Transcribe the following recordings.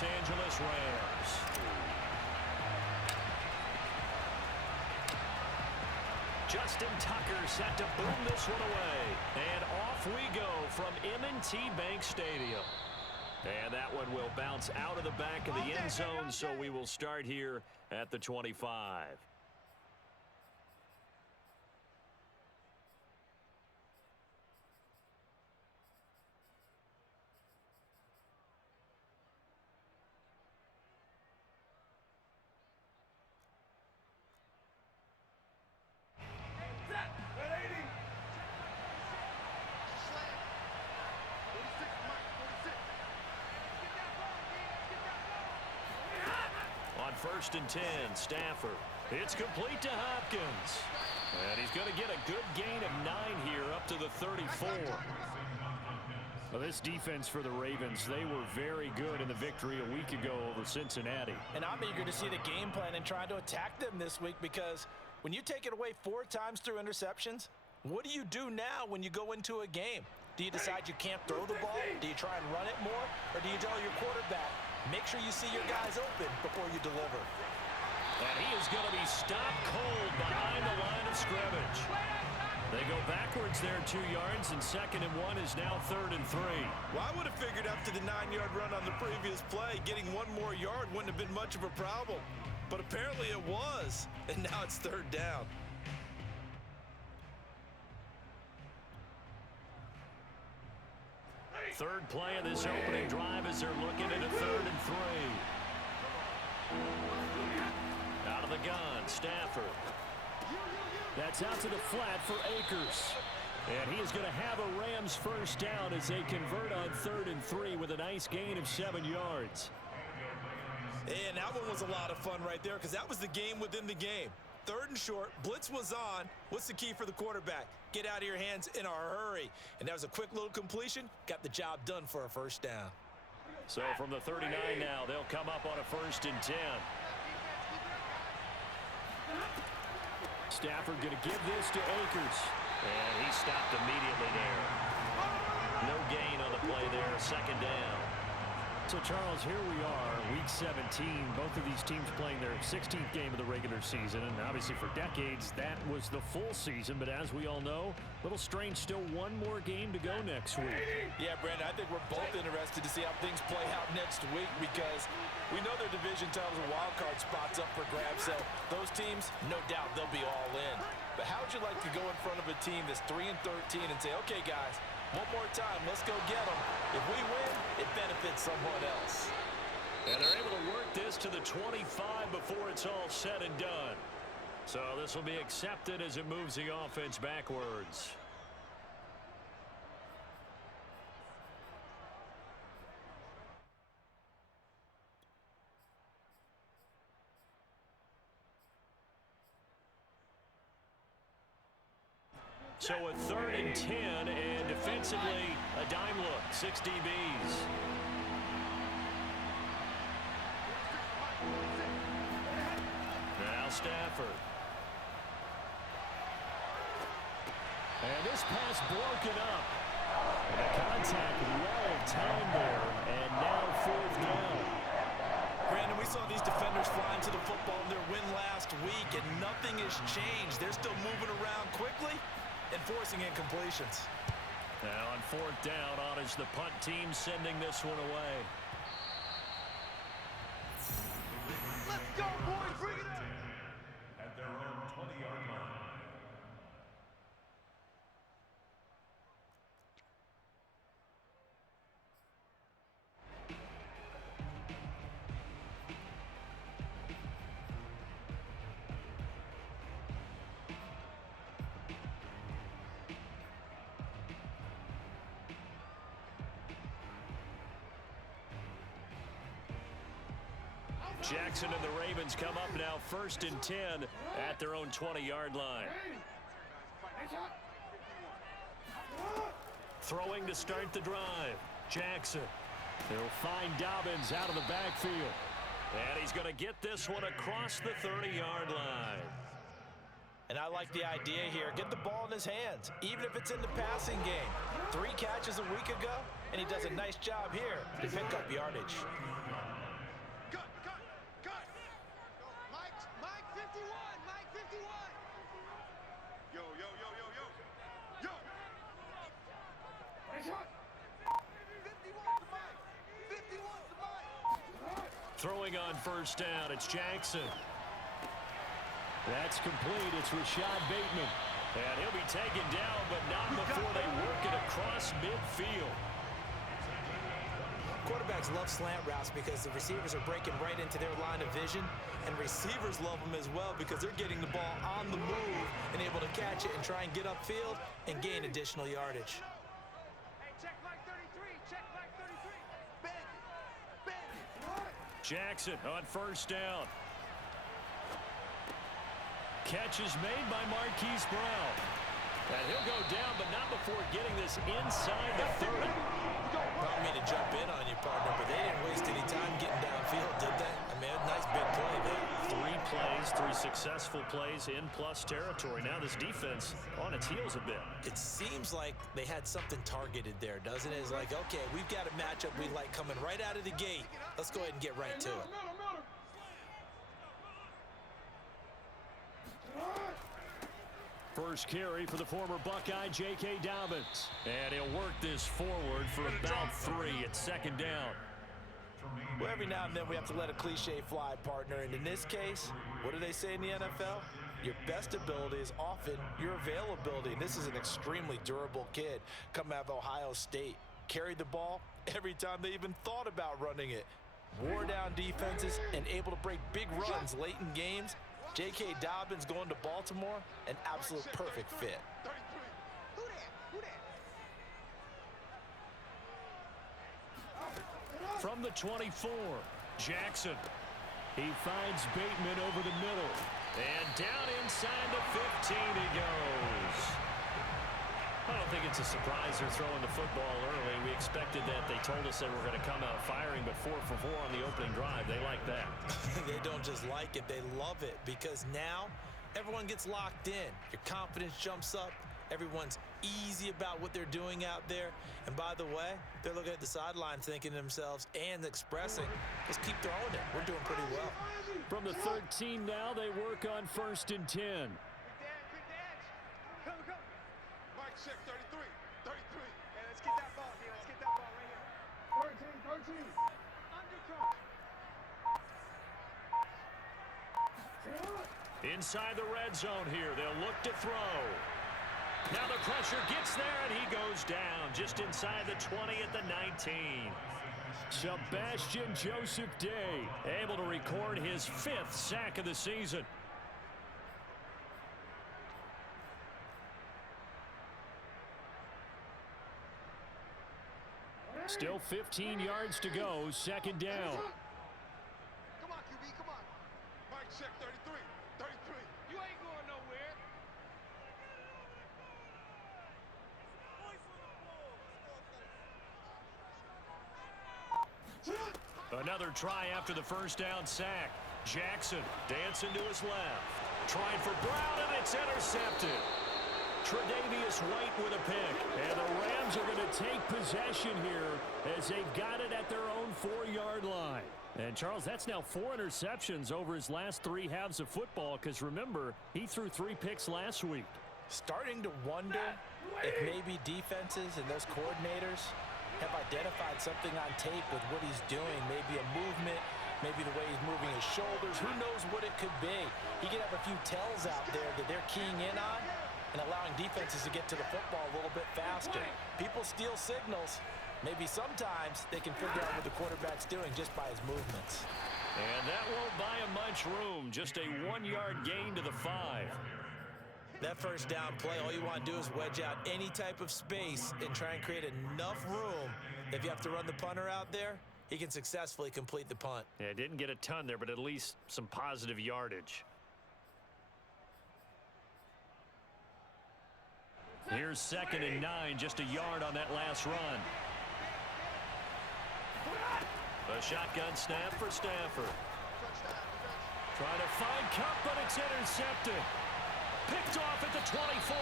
Los Angeles Rams. Justin Tucker set to boom this one away. And off we go from M&T Bank Stadium. And that one will bounce out of the back of the end zone, so we will start here at the 25. On 1st and 10, Stafford. It's complete to Hopkins. And he's going to get a good gain of 9 here up to the 34. Well, this defense for the Ravens, they were very good in the victory a week ago over Cincinnati. And I'm eager to see the game plan and try to attack them this week, because when you take it away 4 times through interceptions, what do you do now when you go into a game? Do you decide you can't throw the ball? Do you try and run it more? Or do you tell your quarterback, make sure you see your guys open before you deliver? And he is going to be stopped cold behind the line of scrimmage. They go backwards there 2 yards, and 2nd and 1 is now 3rd and 3. Well, I would have figured after the 9-yard run on the previous play, getting 1 more yard wouldn't have been much of a problem. But apparently it was, and now it's 3rd down. Third play of this opening drive as they're looking at a 3rd and 3. Out of the gun, Stafford. That's out to the flat for Akers. And he is going to have a Rams first down as they convert on 3rd and 3 with a nice gain of 7 yards. And that one was a lot of fun right there, because that was the game within the game. 3rd and short, blitz was on. What's the key for the quarterback? Get out of your hands in a hurry. And that was a quick little completion. Got the job done for a first down. So from the 39 now, they'll come up on a 1st and 10. Stafford going to give this to Akers. And he stopped immediately there. No gain on the play there, 2nd down. So, Charles, here we are, Week 17. Both of these teams playing their 16th game of the regular season. And obviously for decades, that was the full season. But as we all know, a little strange, still 1 more game to go next week. Yeah, Brandon, I think we're both interested to see how things play out next week, because we know their division titles and wild card spots up for grabs. So those teams, no doubt, they'll be all in. But how would you like to go in front of a team that's 3-13 and say, okay, guys, one more time, let's go get them. If we win, it benefits someone else. And they're able to work this to the 25 before it's all said and done. So this will be accepted as it moves the offense backwards. So a 3rd and 10, and defensively, a dime look, 6 DBs. Now Stafford. And this pass broken up. And the contact well timed there, and now 4th down. Brandon, we saw these defenders flying to the football in their win last week, and nothing has changed. They're still moving around quickly and forcing incompletions. Now on 4th down, on is the punt team sending this one away. Let's go, boys! Bring it up! At their own 20-yard line. Jackson and the Ravens come up now 1st and 10 at their own 20-yard line. Throwing to start the drive. Jackson. They'll find Dobbins out of the backfield. And he's going to get this one across the 30-yard line. And I like the idea here. Get the ball in his hands, even if it's in the passing game. 3 catches a week ago, and he does a nice job here to pick up yardage. Throwing on first down, it's Jackson. That's complete. It's Rashad Bateman. And he'll be taken down, but not before they work it across midfield. Quarterbacks love slant routes because the receivers are breaking right into their line of vision, and receivers love them as well because they're getting the ball on the move and able to catch it and try and get upfield and gain additional yardage. Hey, check flag 33. Check flag 33. Ben. Jackson on first down. Catch is made by Marquise Brown. And he'll go down, but not before getting this inside the 30. Not me to jump in on you, partner, but they didn't waste any time getting downfield, did they? I mean, a nice big play there. 3 plays, 3 successful plays in plus territory. Now this defense on its heels a bit. It seems like they had something targeted there, doesn't it? It's like, okay, we've got a matchup we like coming right out of the gate. Let's go ahead and get right to it. First carry for the former Buckeye, J.K. Dobbins. And he'll work this forward for about 3 at second down. Well, every now and then we have to let a cliche fly, partner. And in this case, what do they say in the NFL? Your best ability is often your availability. And this is an extremely durable kid coming out of Ohio State. Carried the ball every time they even thought about running it. Wore down defenses and able to break big runs late in games. J.K. Dobbins going to Baltimore, an absolute perfect fit. From the 24, Jackson. He finds Bateman over the middle. And down inside the 15 he goes. I don't think it's a surprise they're throwing the football early. We expected that. They told us they were going to come out firing, but 4 for 4 on the opening drive. They like that. They don't just like it, they love it, because now everyone gets locked in. Your confidence jumps up. Everyone's easy about what they're doing out there. And by the way, they're looking at the sideline thinking to themselves and expressing, let's keep throwing it. We're doing pretty well. From the 13 now, they work on first and 10. Good dance. Come. Mike, check 33. 33. Hey, let's get that ball, D. Let's get that ball right here. 13. Undercut. Inside the red zone here, they'll look to throw. Now the pressure gets there, and he goes down just inside the 20 at the 19. Sebastian Joseph Day able to record his 5th sack of the season. Still 15 yards to go, second down. Come on, QB, come on. Mike, check 33. 33. You ain't going nowhere. Another try after the first down sack. Jackson dancing to his left. Trying for Brown, and it's intercepted. Tre'Davious White with a pick. And the Rams are going to take possession here as they've got it at their own 4-yard line. And, Charles, that's now 4 interceptions over his last 3 halves of football because, remember, he threw 3 picks last week. Starting to wonder if maybe defenses and those coordinators have identified something on tape with what he's doing. Maybe a movement, maybe the way he's moving his shoulders. Who knows what it could be? He could have a few tells out there that they're keying in on and allowing defenses to get to the football a little bit faster. People steal signals. Maybe sometimes they can figure out what the quarterback's doing just by his movements. And that won't buy him much room. Just a 1-yard gain to the 5. That first down play, all you want to do is wedge out any type of space and try and create enough room. If you have to run the punter out there, he can successfully complete the punt. Yeah, didn't get a ton there, but at least some positive yardage. Here's 2nd and 9, just a yard on that last run. A shotgun snap for Stafford. Trying to find Kupp, but it's intercepted. Picked off at the 24.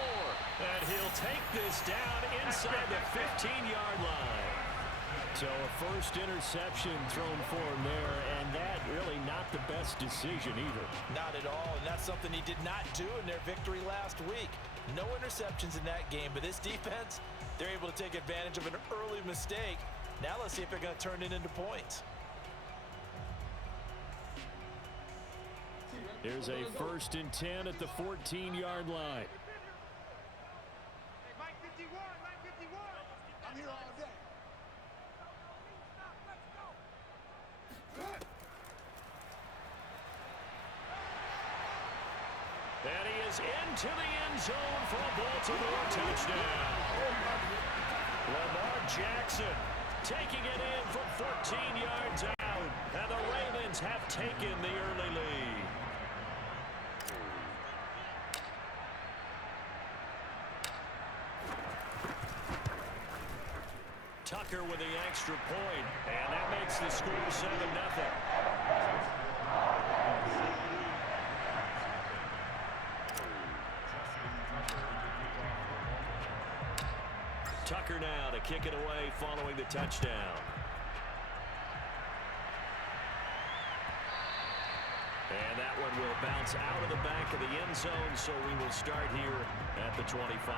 And he'll take this down inside the 15-yard line. So a first interception thrown for him there, and that really not the best decision either. Not at all, and that's something he did not do in their victory last week. No interceptions in that game, but this defense, they're able to take advantage of an early mistake. Now let's see if they're going to turn it into points. Here's a 1st and 10 at the 14-yard line. Hey, Mike 51, Mike 51. I'm here all day. And he is into the end zone for a Baltimore touchdown. Lamar Jackson taking it in from 14 yards out. And the Ravens have taken the early lead. Tucker with the extra point, and that makes the score 7-0. Tucker now to kick it away following the touchdown. And that one will bounce out of the back of the end zone, so we will start here at the 25.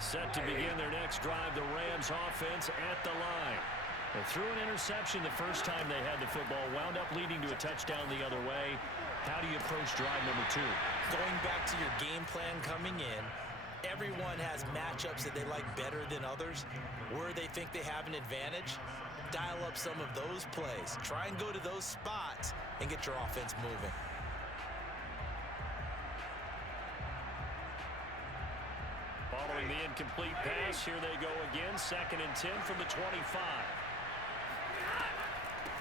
Set to begin their next drive, the Rams offense at the line. They threw an interception the first time they had the football, wound up leading to a touchdown the other way. How do you approach drive number 2? Going back to your game plan coming in, everyone has matchups that they like better than others. Where they think they have an advantage, dial up some of those plays. Try and go to those spots and get your offense moving. Following the incomplete pass, here they go again. 2nd and 10 from the 25.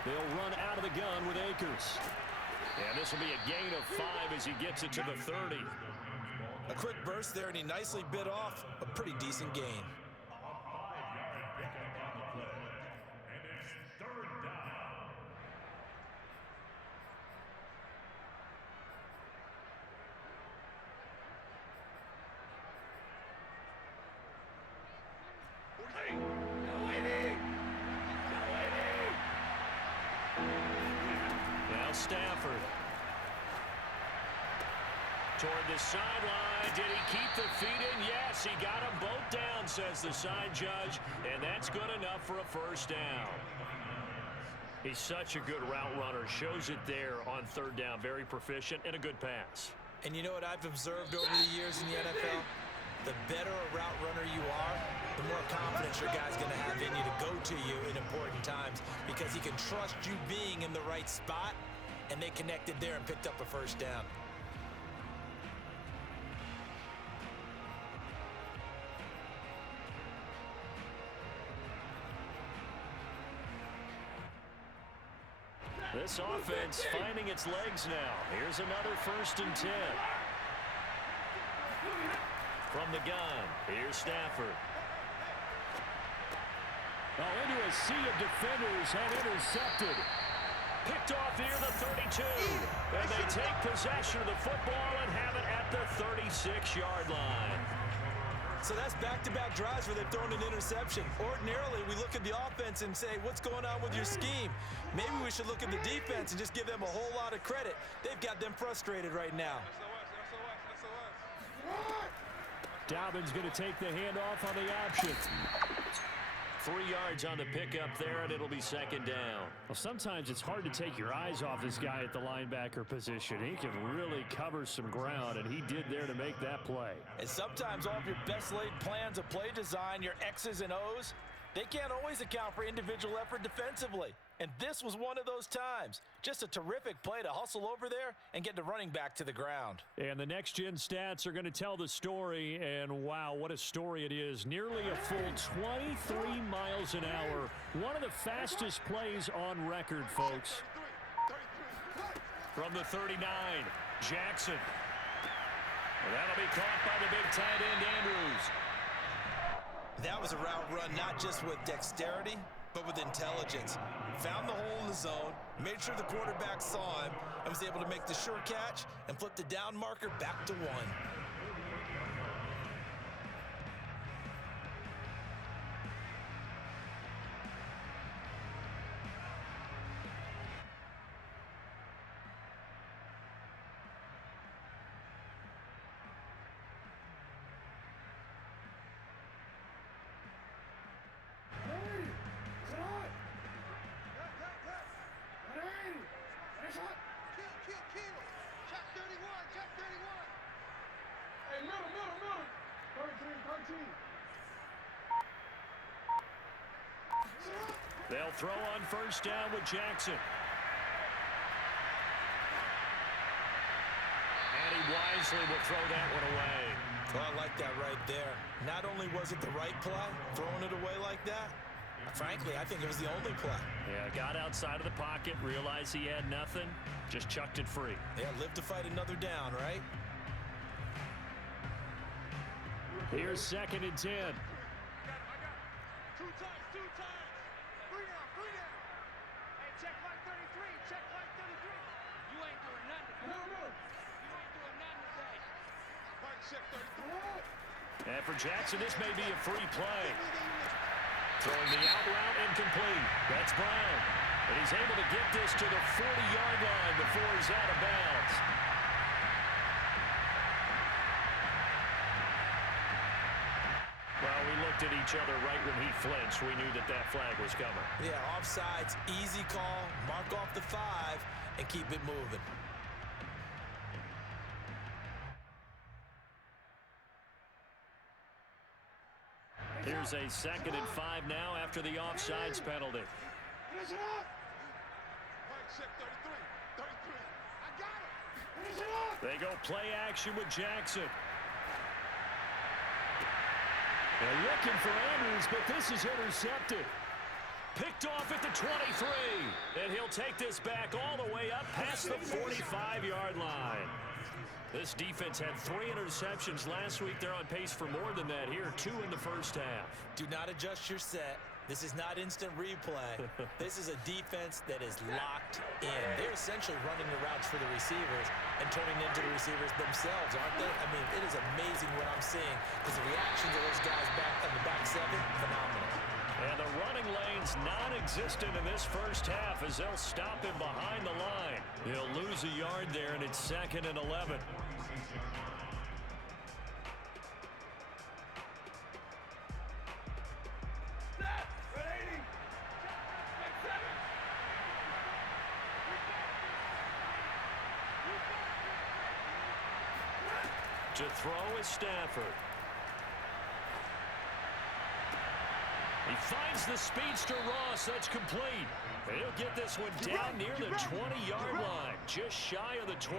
They'll run out of the gun with Akers. And this will be a gain of 5 as he gets it to the 30. A quick burst there, and he nicely bit off a pretty decent gain. Now Stafford. Toward the sideline. Did he keep the feet in? Yes, he got them both down, says the side judge. And that's good enough for a first down. He's such a good route runner. Shows it there on 3rd down. Very proficient and a good pass. And you know what I've observed over the years in the NFL? The better a route runner you are, the more confidence your guy's going to have in you to go to you in important times, because he can trust you being in the right spot, and they connected there and picked up a first down. This offense finding its legs now. Here's another 1st and 10. From the gun, here's Stafford. Oh, into a sea of defenders and intercepted. Picked off here, the 32. And they take possession of the football and have it at the 36-yard line. So that's back-to-back drives where they've thrown an interception. Ordinarily, we look at the offense and say, what's going on with your scheme? Maybe we should look at the defense and just give them a whole lot of credit. They've got them frustrated right now. Dobbins going to take the handoff on the option. 3 yards on the pickup there, and it'll be 2nd down. Well, sometimes it's hard to take your eyes off this guy at the linebacker position. He can really cover some ground, and he did there to make that play. And sometimes all of your best laid plans of play design, your X's and O's, they can't always account for individual effort defensively. And this was one of those times. Just a terrific play to hustle over there and get the running back to the ground. And the next-gen stats are going to tell the story, and wow, what a story it is. Nearly a full 23 miles an hour. One of the fastest plays on record, folks. From the 39, Jackson. And that'll be caught by the big tight end, Andrews. That was a route run not just with dexterity, but with intelligence. Found the hole in the zone, made sure the quarterback saw him, and was able to make the sure catch and flip the down marker back to 1. They'll throw on first down with Jackson. And he wisely will throw that one away. Well, I like that right there. Not only was it the right play, throwing it away like that, frankly, I think it was the only play. Yeah, got outside of the pocket, realized he had nothing, just chucked it free. Yeah, live to fight another down, right? Here's 2nd and 10. I got it. Two times. Three down. Hey, check like 33. You ain't doing nothing. You ain't doing nothing today. Mike check 33. And for Jackson, this may be a free play. Throwing the out route incomplete. That's Brown. And he's able to get this to the 40-yard line before he's out of bounds. Well, we looked at each other right when he flinched. We knew that flag was coming. Yeah, offsides, easy call, mark off the 5, and keep it moving. Here's a 2nd and 5 now after the offsides penalty. Finish it up. Mike check 33. I got it. Finish it up. They go play action with Jackson. They're looking for Andrews, but this is intercepted. Picked off at the 23. And he'll take this back all the way up past the 45-yard line. This defense had 3 interceptions last week. They're on pace for more than that here, 2 in the first half. Do not adjust your set. This is not instant replay. This is a defense that is locked in. They're essentially running the routes for the receivers and turning into the receivers themselves, aren't they? I mean, it is amazing what I'm seeing because the reactions of those guys back in the back 7, phenomenal. And the running lane's non-existent in this first half as they'll stop him behind the line. He'll lose a yard there, and it's 2nd and 11. To throw is Stafford. He finds the speedster Ross. That's complete. And he'll get this one down near the 20-yard line, just shy of the 20.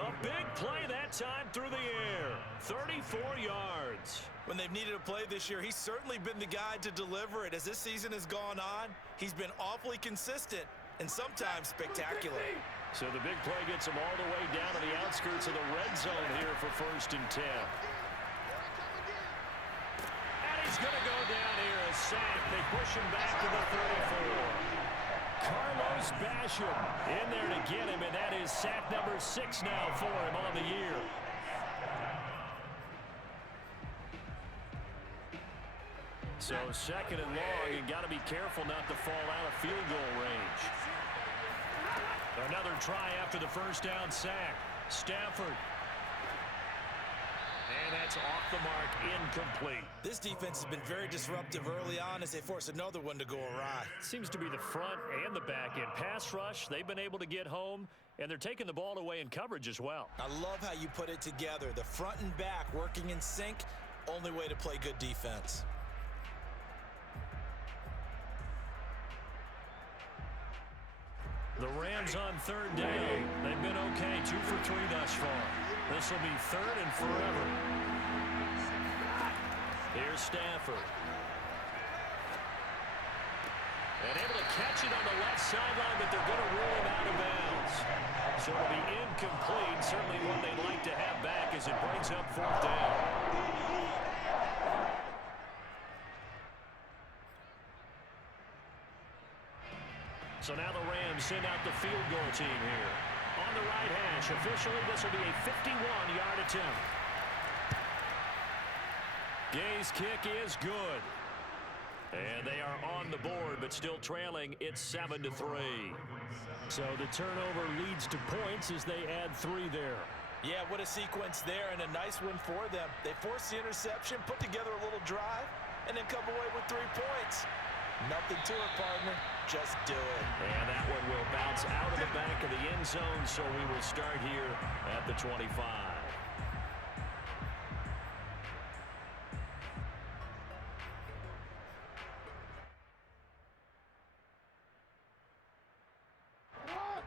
A big play that time through the air. 34 yards. When they've needed a play this year, he's certainly been the guy to deliver it. As this season has gone on, he's been awfully consistent and sometimes spectacular. So the big play gets him all the way down to the outskirts of the red zone here for 1st and 10. And he's going to go down here, a sack. They push him back to the 34. Carlos Basham in there to get him, and that is sack number 6 now for him on the year. So 2nd and long, and got to be careful not to fall out of field goal range. Another try after the first down sack. Stafford. And that's off the mark, incomplete. This defense has been very disruptive early on as they force another one to go awry. Seems to be the front and the back end. Pass rush, they've been able to get home, and they're taking the ball away in coverage as well. I love how you put it together. The front and back working in sync, only way to play good defense. The Rams on 3rd down. They've been okay, 2 for 3 thus far. This will be 3rd and forever. Here's Stafford. And able to catch it on the left sideline, but they're going to rule him out of bounds. So it'll be incomplete. Certainly one they'd like to have back as it brings up 4th down. So now the Rams send out the field goal team here. On the right hash, officially this will be a 51-yard attempt. Gay's kick is good. And they are on the board, but still trailing. It's 7-3. So the turnover leads to points as they add 3 there. Yeah, what a sequence there, and a nice one for them. They force the interception, put together a little drive, and then come away with 3 points. Nothing to it, partner. Just do it. And that one will bounce out of the back of the end zone, so we will start here at the 25.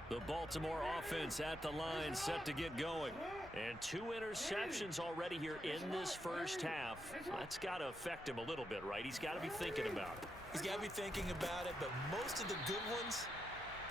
The Baltimore offense at the line, set to get going. And 2 interceptions already here in this first half. That's got to affect him a little bit, right? He's got to be thinking about it. He's got to be thinking about it, but most of the good ones,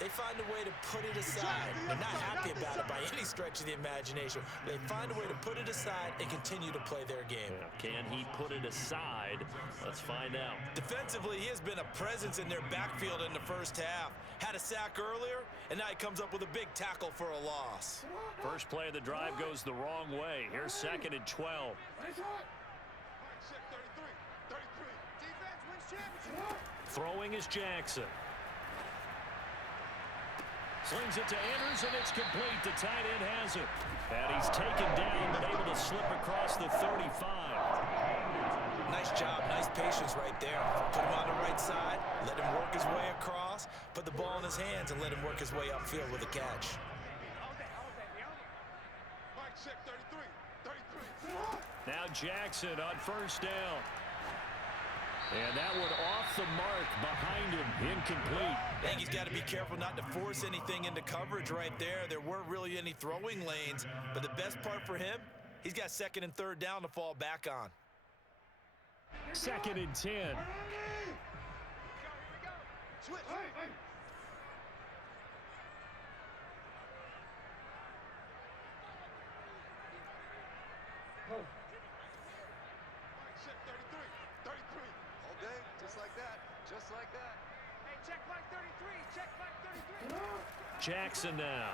they find a way to put it aside. They're not happy about it by any stretch of the imagination. They find a way to put it aside and continue to play their game. Yeah. Can he put it aside? Let's find out. Defensively, he has been a presence in their backfield in the first half. Had a sack earlier, and now he comes up with a big tackle for a loss. First play of the drive goes the wrong way. Here's 2nd and 12. Throwing is Jackson. Slings it to Andrews, and it's complete. The tight end has it. And he's taken down, but able to slip across the 35. Nice job, nice patience right there. Put him on the right side, let him work his way across, put the ball in his hands, and let him work his way upfield with a catch. Now Jackson on first down. And that one off the mark behind him, incomplete. I think he's got to be careful not to force anything into coverage right there. There weren't really any throwing lanes, but the best part for him, he's got 2nd and 3rd down to fall back on. 2nd and 10. Switch. Just like that. Hey, check flag 33. Check flag 33. Jackson now.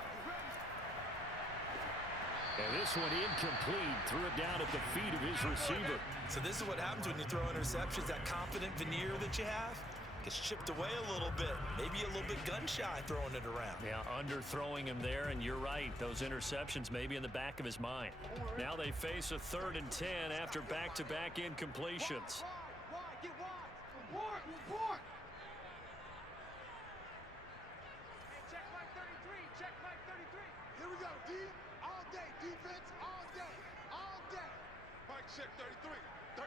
And this one incomplete. Threw it down at the feet of his receiver. So this is what happens when you throw interceptions. That confident veneer that you have gets chipped away a little bit. Maybe a little bit gun-shy throwing it around. Yeah, underthrowing him there, and you're right. Those interceptions may be in the back of his mind. Now they face a 3rd and 10 after back-to-back incompletions. Get wide. Report. Hey, check flag 33. Check flag 33. Here we go, D. All day. Defense all day. All day. Mike, check 33. 33.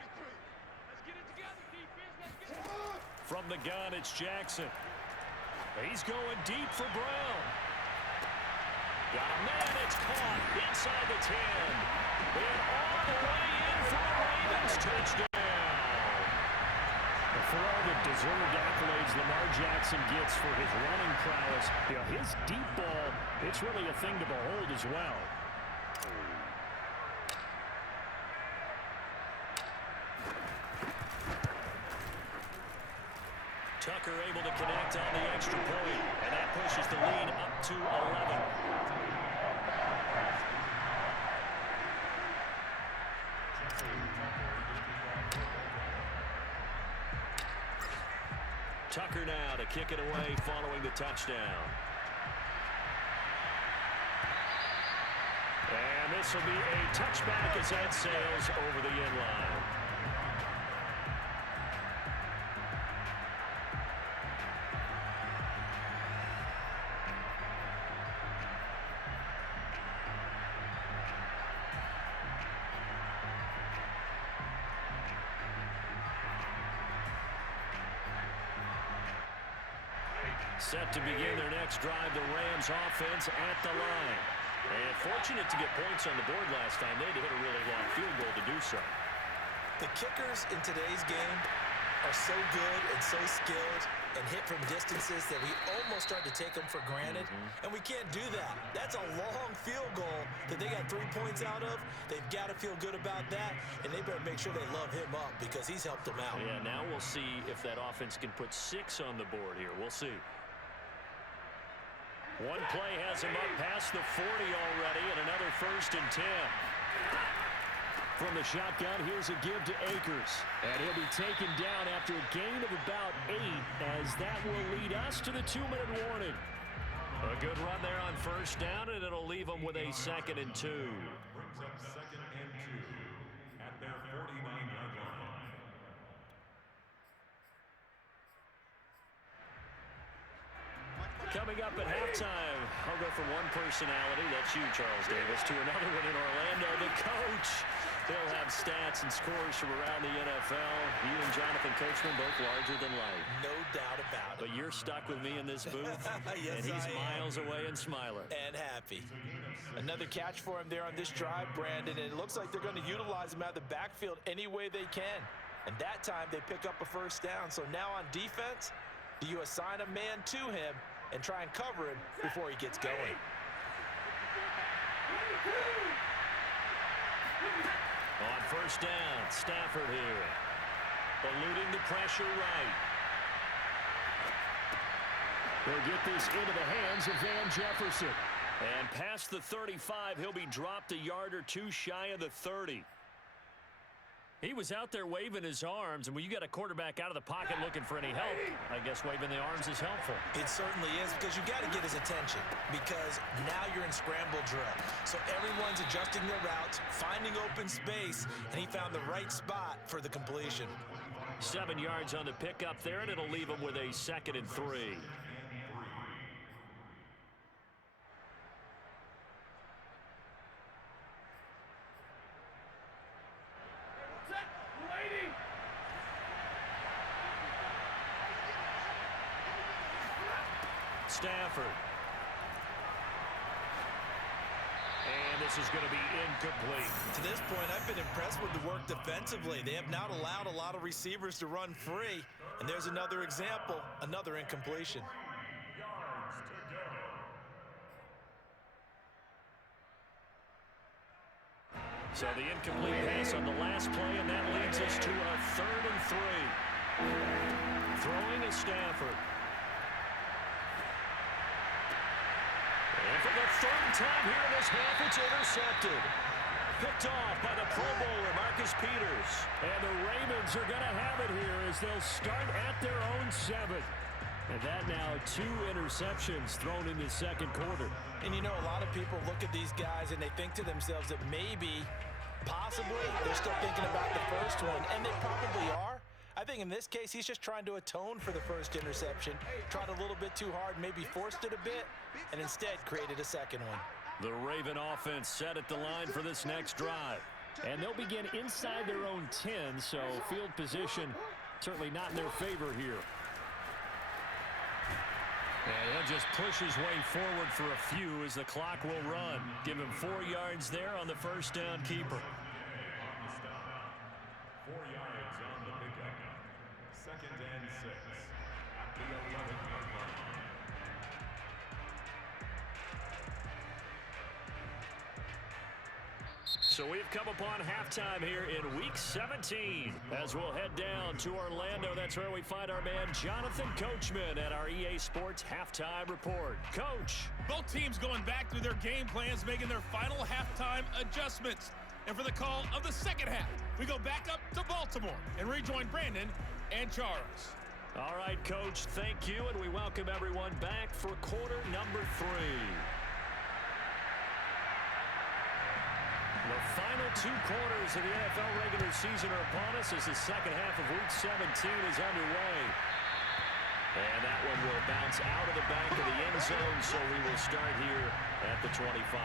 Let's get it together, defense. Let's get it. From the gun, it's Jackson. He's going deep for Brown. Got a man, it's caught inside the 10. And all the way in for a Ravens touchdown. For all the deserved accolades Lamar Jackson gets for his running prowess, his deep ball, it's really a thing to behold as well. Tucker able to connect on the extra point, and that pushes the lead up to 11. Tucker now to kick it away following the touchdown. And this will be a touchback as that sails over the end line. Set to begin their next drive, the Rams offense at the line. And fortunate to get points on the board last time. They had to hit a really long field goal to do so. The kickers in today's game are so good and so skilled and hit from distances that we almost start to take them for granted. And we can't do that. That's a long field goal that they got 3 points out of. They've got to feel good about that, and they better make sure they love him up because he's helped them out. Yeah, now we'll see if that offense can put 6 on the board here. We'll see. One play has him up past the 40 already, and another 1st and 10. From the shotgun, here's a give to Akers. And he'll be taken down after a gain of about 8, as that will lead us to the 2-minute warning. A good run there on 1st down, and it'll leave them with a 2nd and 2. Brings up 2nd and 2 at their 49-yard line. Coming up at halftime, I'll go from one personality, that's you, Charles Davis, to another one in Orlando, the coach. He'll have stats and scores from around the NFL. You and Jonathan Coachman both larger than life. No doubt about it. But you're stuck with me in this booth, Yes, and he's I am. miles away and smiling. And happy. Another catch for him there on this drive, Brandon, and it looks like they're going to utilize him out of the backfield any way they can. And that time they pick up a first down. So now on defense, do you assign a man to him and try and cover him before he gets going? On first down, Stafford here. Eluding the pressure right. They'll get this into the hands of Van Jefferson. And past the 35, he'll be dropped a yard or two shy of the 30. He was out there waving his arms, and when you got a quarterback out of the pocket looking for any help, I guess waving the arms is helpful. It certainly is, because you got to get his attention, because now you're in scramble drill. So everyone's adjusting their routes, finding open space, and he found the right spot for the completion. 7 yards on the pickup there, and it'll leave him with a 2nd and 3. Stafford. And this is going to be incomplete. To this point, I've been impressed with the work defensively. They have not allowed a lot of receivers to run free. And there's another example, another incompletion. So the incomplete pass on the last play, and that leads us to a 3rd and 3. Throwing is Stafford. And for the 3rd time here in this half, it's intercepted. Picked off by the Pro Bowler, Marcus Peters. And the Ravens are going to have it here as they'll start at their own 7. And that now 2 interceptions thrown in the 2nd quarter. And you know, a lot of people look at these guys and they think to themselves that maybe, possibly, they're still thinking about the first one. And they probably are. I think in this case, he's just trying to atone for the first interception. Tried a little bit too hard, maybe forced it a bit, and instead created a 2nd one. The Raven offense set at the line for this next drive. And they'll begin inside their own 10, so field position certainly not in their favor here. And he'll just push his way forward for a few as the clock will run. Give him 4 yards there on the first down keeper. 4 yards on the pickup. 2nd and 6 at the 11-yard line. So we've come upon halftime here in Week 17. As we'll head down to Orlando, that's where we find our man Jonathan Coachman at our EA Sports Halftime Report. Coach. Both teams going back through their game plans, making their final halftime adjustments. And for the call of the second half, we go back up to Baltimore and rejoin Brandon and Charles. All right, Coach, thank you, and we welcome everyone back for quarter number 3. The final 2 quarters of the NFL regular season are upon us as the second half of Week 17 is underway. And that one will bounce out of the back of the end zone, so we will start here at the 25.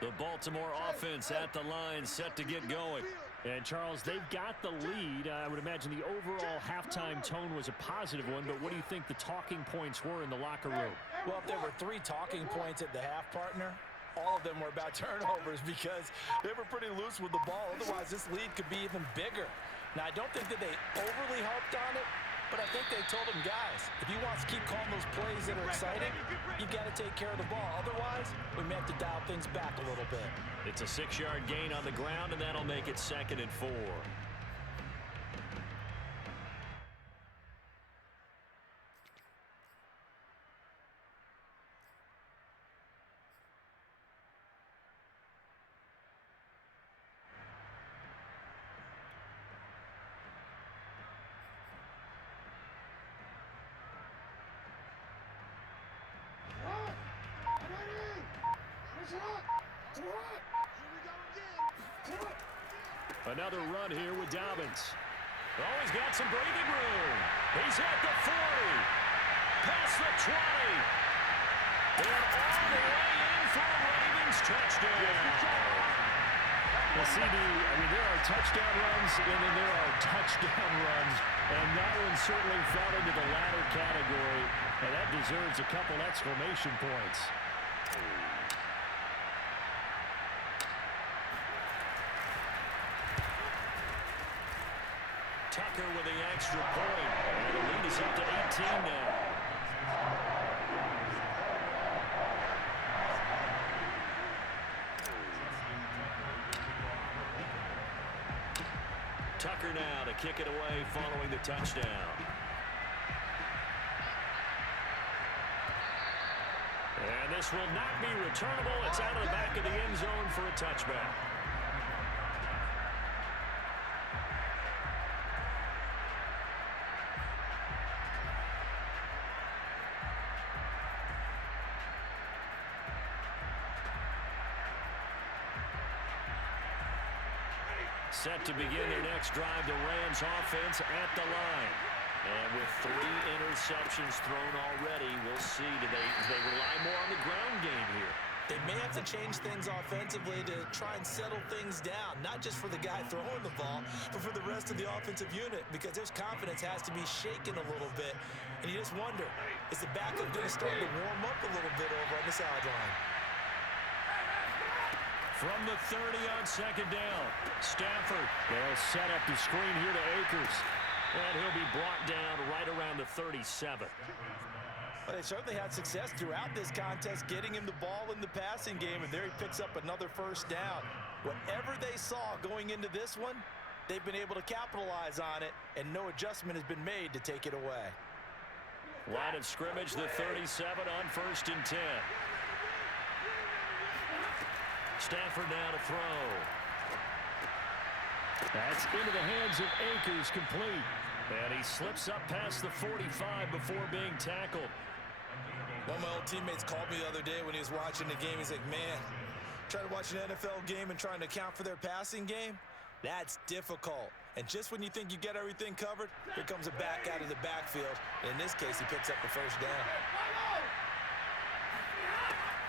The Baltimore offense at the line, set to get going. And, Charles, they've got the lead. I would imagine the overall halftime tone was a positive one, but what do you think the talking points were in the locker room? Well, if there were 3 talking points at the half, partner, all of them were about turnovers because they were pretty loose with the ball. Otherwise, this lead could be even bigger. Now, I don't think that they overly harped on it, but I think they told them, guys, if you want to keep calling those plays that are exciting, you've got to take care of the ball. Otherwise, we may have to dial things back a little bit. It's a 6-yard gain on the ground, and that'll make it 2nd and 4. Another run here with Dobbins. Oh, he's got some breathing room. He's at the 40. Past the 20. And all the way in for a Ravens touchdown. Well, CD, I mean, there are touchdown runs and then there are touchdown runs. And that one certainly fell into the latter category. And that deserves a couple exclamation points. Tucker with the extra point. And the lead is up to 18 now. Tucker now to kick it away following the touchdown. And this will not be returnable. It's out of the back of the end zone for a touchback. Set to begin their next drive, the Rams offense at the line. And with 3 interceptions thrown already, we'll see. Do they rely more on the ground game here? They may have to change things offensively to try and settle things down, not just for the guy throwing the ball, but for the rest of the offensive unit, because their confidence has to be shaken a little bit. And you just wonder, is the backup going to start to warm up a little bit over on the sideline? From the 30 on second down, Stafford. They'll set up the screen here to Akers. And he'll be brought down right around the 37. Well, they certainly had success throughout this contest getting him the ball in the passing game, and there he picks up another first down. Whatever they saw going into this one, they've been able to capitalize on it, and no adjustment has been made to take it away. Line of scrimmage, the 37 on 1st and 10. Stafford now to throw. That's into the hands of Akers, complete. And he slips up past the 45 before being tackled. One of my old teammates called me the other day when he was watching the game. He's like, man, trying to watch an NFL game and trying to account for their passing game, that's difficult. And just when you think you get everything covered, here comes a back out of the backfield. And in this case, he picks up the first down.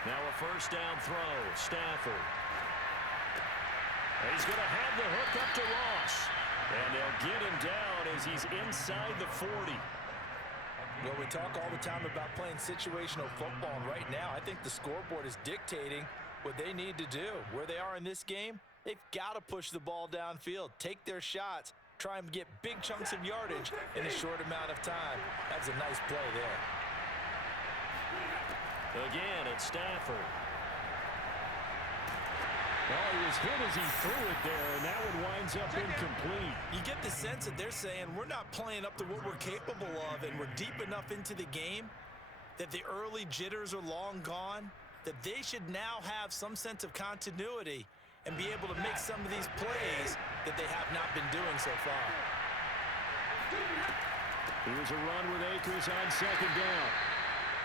Now a first down throw, Stafford. He's going to have the hook up to Ross. And they'll get him down as he's inside the 40. Well, we talk all the time about playing situational football, and right now I think the scoreboard is dictating what they need to do. Where they are in this game, they've got to push the ball downfield, take their shots, try and get big chunks of yardage in a short amount of time. That's a nice play there. Again, it's Stafford. Well, he was hit as he threw it there, and that one winds up incomplete. You get the sense that they're saying we're not playing up to what we're capable of, and we're deep enough into the game that the early jitters are long gone, that they should now have some sense of continuity and be able to make some of these plays that they have not been doing so far. Here's a run with Akers on second down.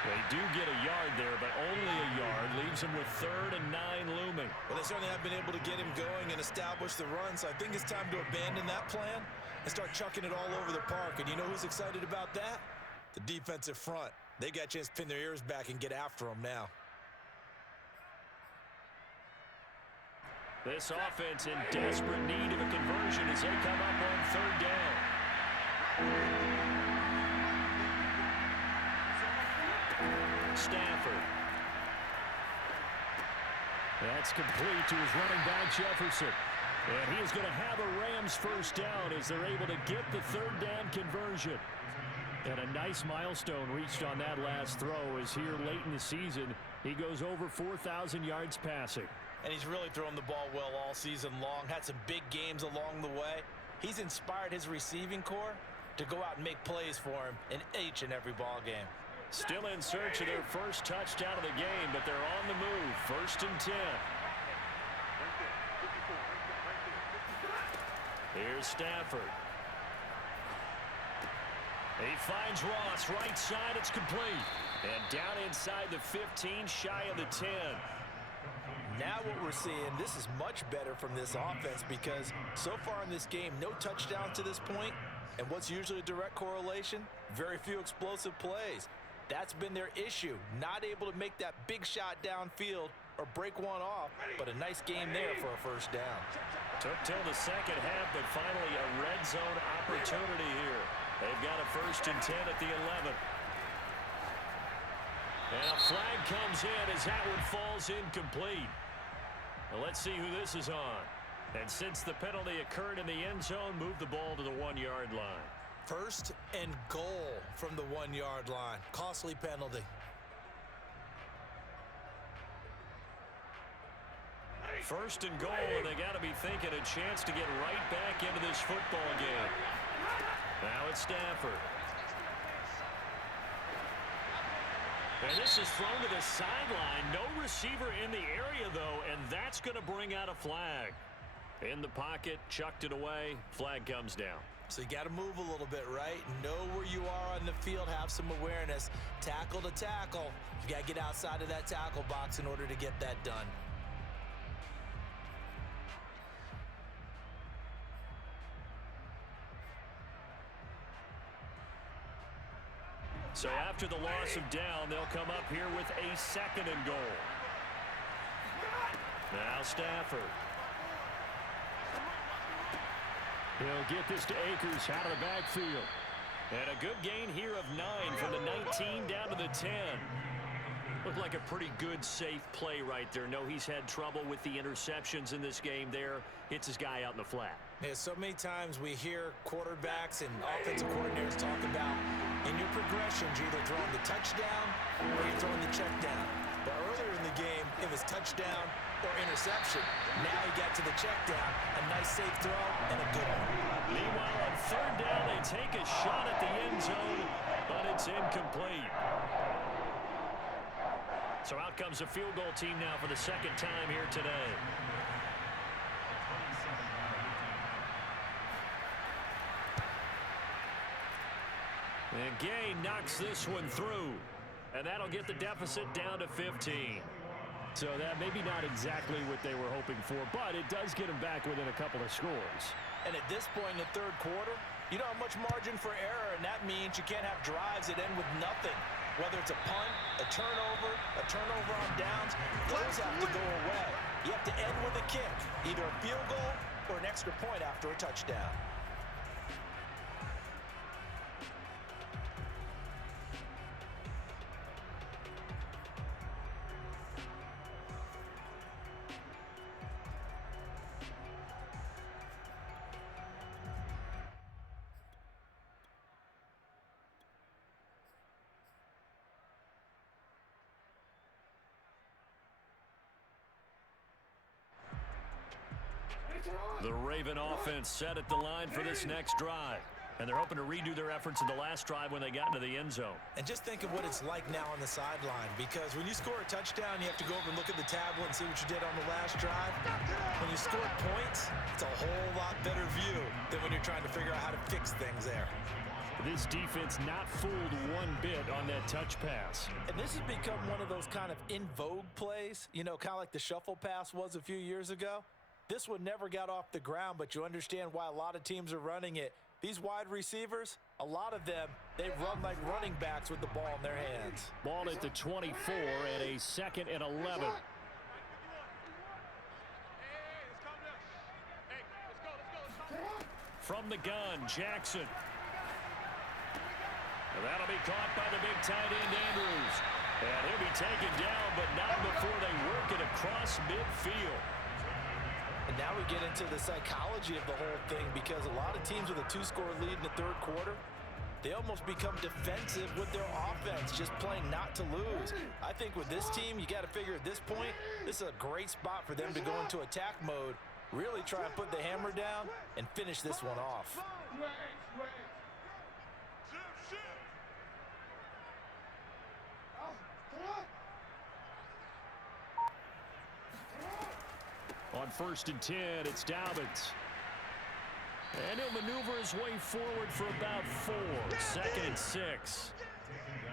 They do get a yard there, but only a yard. Leaves him with 3rd and 9 looming. Well, they certainly have been able to get him going and establish the run, so I think it's time to abandon that plan and start chucking it all over the park. And you know who's excited about that? The defensive front. They got a chance to pin their ears back and get after him now. This offense in desperate need of a conversion as they come up on 3rd down. Stafford. That's complete to his running back, Jefferson. And he is going to have a Rams first down as they're able to get the 3rd down conversion. And a nice milestone reached on that last throw as here late in the season, he goes over 4,000 yards passing. And he's really thrown the ball well all season long, had some big games along the way. He's inspired his receiving corps to go out and make plays for him in each and every ball game. Still in search of their first touchdown of the game, but they're on the move. 1st and 10. Here's Stafford. He finds Ross right side. It's complete. And down inside the 15, shy of the 10. Now what we're seeing, this is much better from this offense because so far in this game, no touchdowns to this point. And what's usually a direct correlation? Very few explosive plays. That's been their issue. Not able to make that big shot downfield or break one off, but a nice game there for a first down. Took till the second half, but finally a red zone opportunity here. They've got a 1st and 10 at the 11. And a flag comes in as that one falls incomplete. Well, let's see who this is on. And since the penalty occurred in the end zone, move the ball to the 1-yard line. 1st and goal from the 1-yard line. Costly penalty. First and goal, and they got to be thinking a chance to get right back into this football game. Now it's Stafford. And this is thrown to the sideline. No receiver in the area, though, and that's going to bring out a flag. In the pocket, chucked it away. Flag comes down. So you got to move a little bit, right? Know where you are on the field, have some awareness. Tackle to tackle. You got to get outside of that tackle box in order to get that done. So after the loss of down, they'll come up here with a 2nd and goal. Now Stafford. He'll get this to Akers out of the backfield. And a good gain here of 9 from the 19 down to the 10. Looked like a pretty good, safe play right there. No, he's had trouble with the interceptions in this game there. Hits his guy out in the flat. Yeah, so many times we hear quarterbacks and offensive coordinators talk about in your progressions, you're either throwing the touchdown or you're throwing the check down. But earlier in the game, it was touchdown or interception. Now he got to the check down. A nice safe throw and a good one. Meanwhile, on 3rd down, they take a shot at the end zone, but it's incomplete. So out comes a field goal team now for the 2nd time here today. And Gay knocks this one through. And that'll get the deficit down to 15. So that maybe not exactly what they were hoping for, but it does get them back within a couple of scores. And at this point in the 3rd quarter, you don't have much margin for error, and that means you can't have drives that end with nothing. Whether it's a punt, a turnover on downs, those have to go away. You have to end with a kick, either a field goal or an extra point after a touchdown. The Raven offense set at the line for this next drive. And they're hoping to redo their efforts in the last drive when they got into the end zone. And just think of what it's like now on the sideline, because when you score a touchdown, you have to go over and look at the tablet and see what you did on the last drive. When you score points, it's a whole lot better view than when you're trying to figure out how to fix things there. This defense not fooled one bit on that touch pass. And this has become one of those kind of in vogue plays, you know, kind of like the shuffle pass was a few years ago. This one never got off the ground, but you understand why a lot of teams are running it. These wide receivers, a lot of them, they run like running backs with the ball in their hands. Ball at the 24 and a 2nd and 11. From the gun, Jackson. And that'll be caught by the big tight end, Andrews. And he'll be taken down, but not before they work it across midfield. And now we get into the psychology of the whole thing, because a lot of teams with a 2-score lead in the 3rd quarter, they almost become defensive with their offense, just playing not to lose. I think with this team, you got to figure at this point, this is a great spot for them to go into attack mode, really try and put the hammer down and finish this one off. On 1st and 10, it's Dobbins. And he'll maneuver his way forward for about 4. 2nd and 6.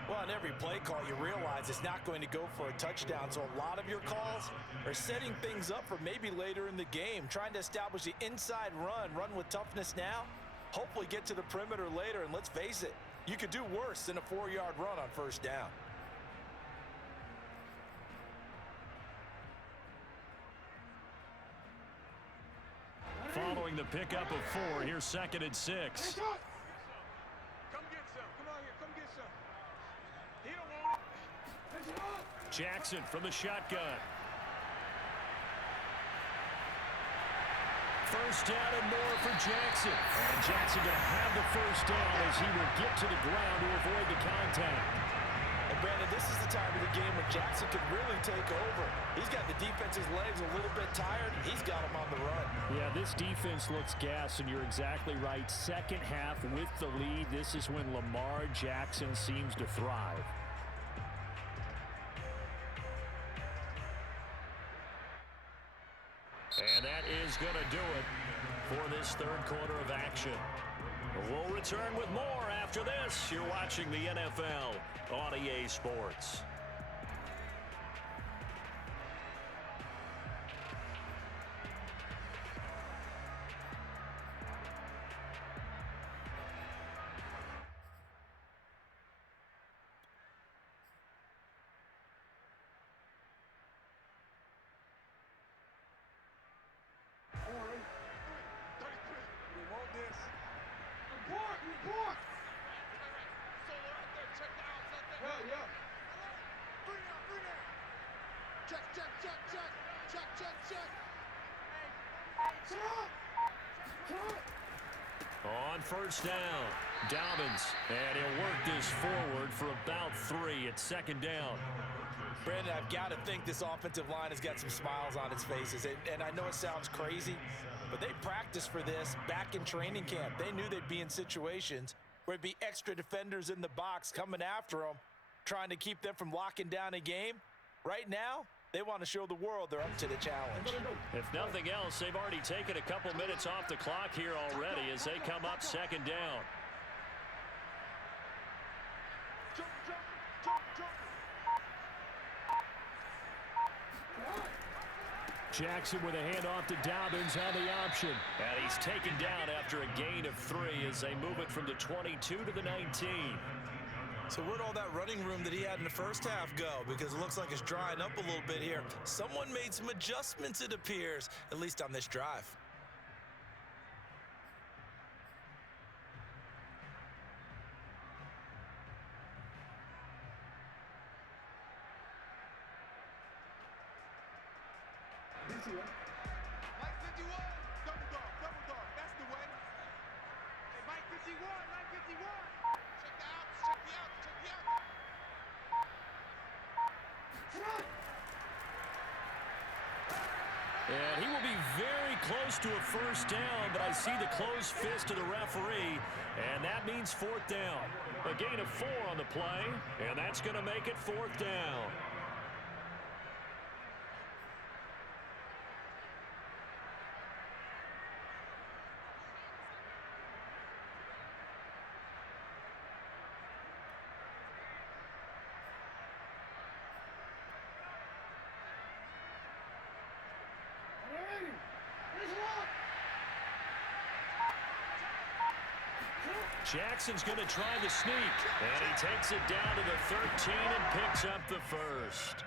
Well, Well, on every play call, you realize it's not going to go for a touchdown. So a lot of your calls are setting things up for maybe later in the game, trying to establish the inside run with toughness now, hopefully get to the perimeter later. And let's face it, you could do worse than a 4-yard run on first down. Following the pickup of 4, here's 2nd and 6. Come get some. Come on here. Come get some. He don't want it. Jackson from the shotgun. First down and more for Jackson. And Jackson going to have the first down as he will get to the ground to avoid the contact. And Brandon, this is the time of the game when Jackson could really take over. He's got the defense's legs a little bit tired. He's got them on the run. Yeah, this defense looks gassed, and you're exactly right. Second half with the lead, this is when Lamar Jackson seems to thrive. And that is going to do it for this third quarter of action. We'll return with more after this. You're watching the NFL on EA Sports. On first down, Dobbins, and he'll work this forward for about 3 at 2nd down. Brandon, I've got to think this offensive line has got some smiles on its faces. And I know it sounds crazy, but they practiced for this back in training camp. They knew they'd be in situations where it'd be extra defenders in the box coming after them, trying to keep them from locking down a game. Right now, they want to show the world they're up to the challenge. If nothing else, they've already taken a couple minutes off the clock here already as they come up 2nd down. Jackson with a handoff to Dobbins on the option. And he's taken down after a gain of 3 as they move it from the 22 to the 19. So where'd all that running room that he had in the first half go? Because it looks like it's drying up a little bit here. Someone made some adjustments, it appears, at least on this drive. Mike 51, double dog, that's the way. Hey, Mike 51, Mike 51. Check the outs, check the outs, check the outs. And he will be very close to a first down, but I see the closed fist of the referee, and that means 4th down. A gain of 4 on the play, and that's going to make it 4th down. Jackson's going to try the sneak, and he takes it down to the 13 and picks up the first.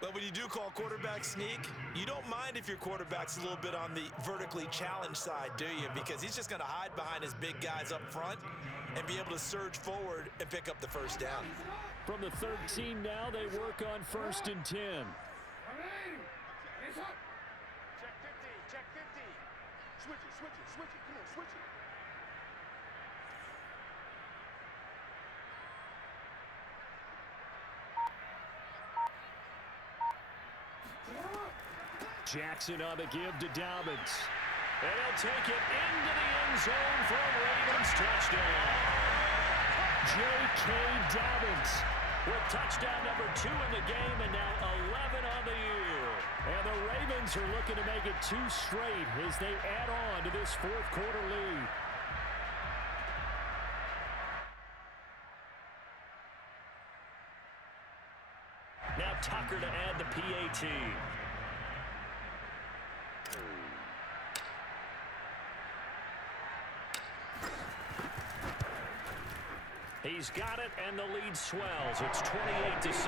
But when you do call quarterback sneak, you don't mind if your quarterback's a little bit on the vertically challenged side, do you? Because he's just going to hide behind his big guys up front and be able to surge forward and pick up the first down. From the 13 now, they work on 1st and 10. Check 50, check 50. Switch it, come on, switch it. Jackson on the give to Dobbins. And he'll take it into the end zone for a Ravens touchdown. J.K. Dobbins with touchdown number 2 in the game and now 11 on the year. And the Ravens are looking to make it 2 straight as they add on to this 4th quarter lead. Tucker to add the PAT. He's got it, and the lead swells. It's 28-6.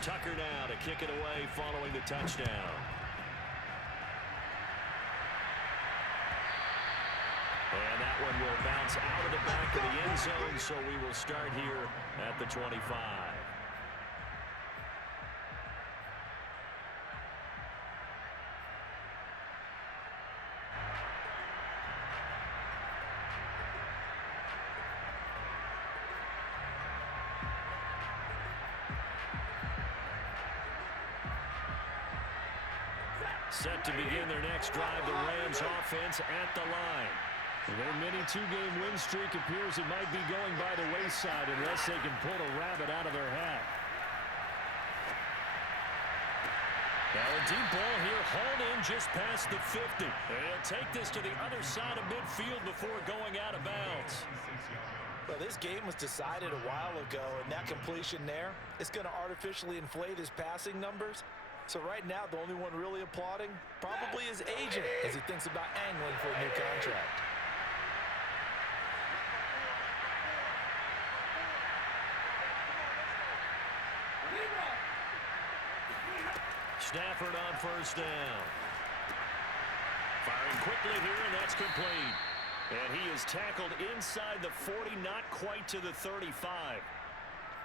Tucker now to kick it away following the touchdown. And that one will bounce out of the back of the end zone, so we will start here at the 25. Set to begin their next drive, the Rams offense at the line. Their mini two-game win streak appears it might be going by the wayside unless they can pull a rabbit out of their hat. Now a deep ball here, hauled in just past the 50. They'll take this to the other side of midfield before going out of bounds. Well, this game was decided a while ago, and that completion there, it's going to artificially inflate his passing numbers. So right now, the only one really applauding probably his agent as he thinks about angling for a new contract. Stafford on first down. Firing quickly here, and that's complete. And he is tackled inside the 40, not quite to the 35.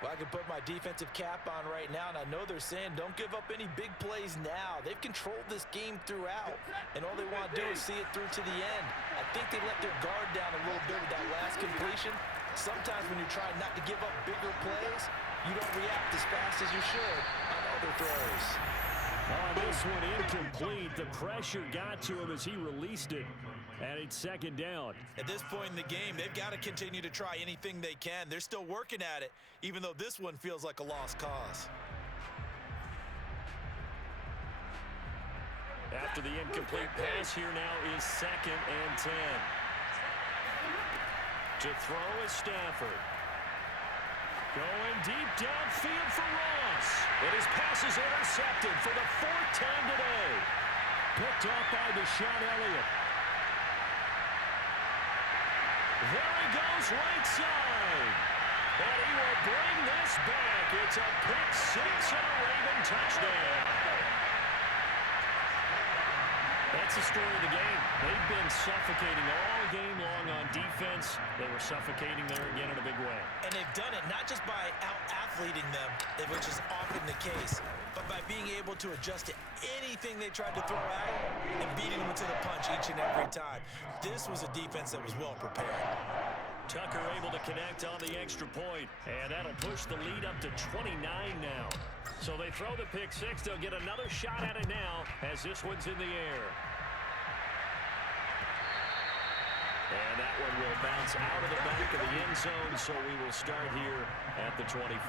Well, I can put my defensive cap on right now, and I know they're saying don't give up any big plays now. They've controlled this game throughout, and all they want to do is see it through to the end. I think they let their guard down a little bit with that last completion. Sometimes when you're trying not to give up bigger plays, you don't react as fast as you should on other throws. On this one, incomplete. The pressure got to him as he released it. And it's second down. At this point in the game, they've got to continue to try anything they can. They're still working at it, even though this one feels like a lost cause. After the incomplete pass, here now is 2nd and 10. To throw is Stafford. Going deep downfield for Ross. And his pass is intercepted for the 4th time today. Picked off by Deshaun Elliott. There he goes right side. And he will bring this back. It's a pick six and a Raven touchdown. That's the story of the game. They've been suffocating all game long on defense. They were suffocating there again in a big way. And they've done it not just by out-athleting them, which is often the case, but by being able to adjust to anything they tried to throw at them and beating them to the punch each and every time. This was a defense that was well prepared. Tucker able to connect on the extra point, and that'll push the lead up to 29 now. So they throw the pick six. They'll get another shot at it now as this one's in the air. And that one will bounce out of the back of the end zone, so we will start here at the 25.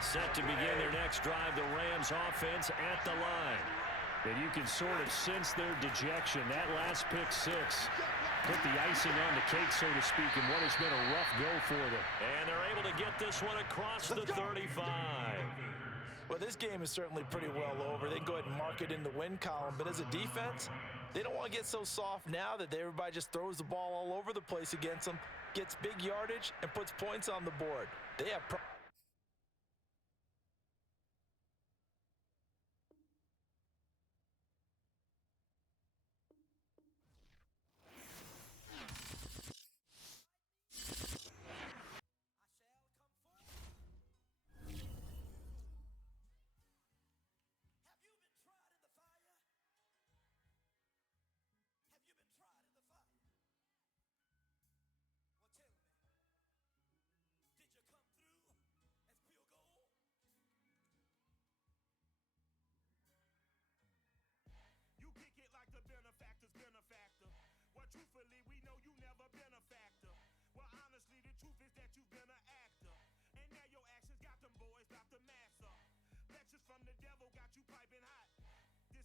Set to begin their next drive, the Rams offense at the line. And you can sort of sense their dejection. That last pick six put the icing on the cake, so to speak, in what has been a rough go for them. And they're able to get this one across the 35. Well, this game is certainly pretty well over. They can go ahead and mark it in the win column, but as a defense, they don't want to get so soft now that everybody just throws the ball all over the place against them, gets big yardage, and puts points on the board. They have Well, tell me, did you come through?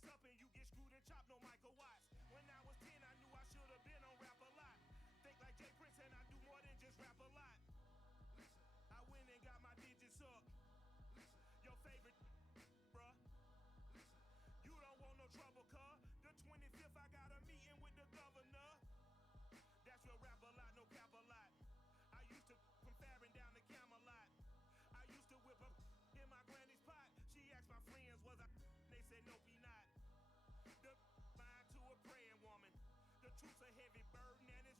mess up and you get screwed and chopped, no Michael Watts. When I was 10, I knew I should have been on Rap a Lot. Think like Jay Prince and I do more than just rap a lot. I went and got my digits up. Your favorite, bruh. You don't want no trouble, cuz. The 25th, I got a meeting with the governor. That's real Rap a Lot, no cap a lot. I used to from Farron down to Camelot. I used to whip up in my granny's pot. She asked my friends, was I? They said, nope, he not. The line to a praying woman. The truth's a heavy burden and